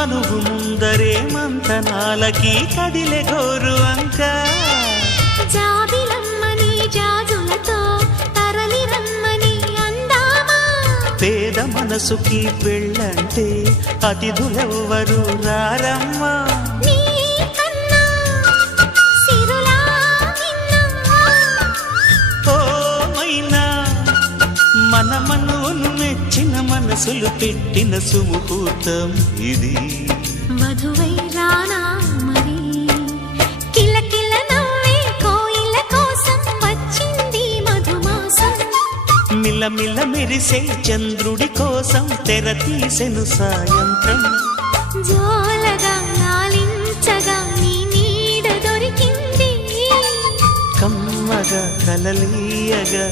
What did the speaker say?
మనువు ముందరే మంతనాలకి కదిలే గోరు అంక జాబిలమ్మని జాజులతో తరలి రమ్మని అందామా పేద మనసుకి పెళ్ళంటే అతిథులెవ్వరు రారమ్మా మన మనవును మెచ్చిన మనసులు పెట్టిన సుముహూర్తం ఇది మధువై రానా మరి కిలకిల నవ్వే కోయిల కోసం వచ్చింది మధుమాసం మిలమిల మెరిసే చంద్రుడి కోసం తెర తీసెను సాయంత్రం జోలగా లాలించగా నీ నీడ దొరికింది కమ్మగా కలలీయగా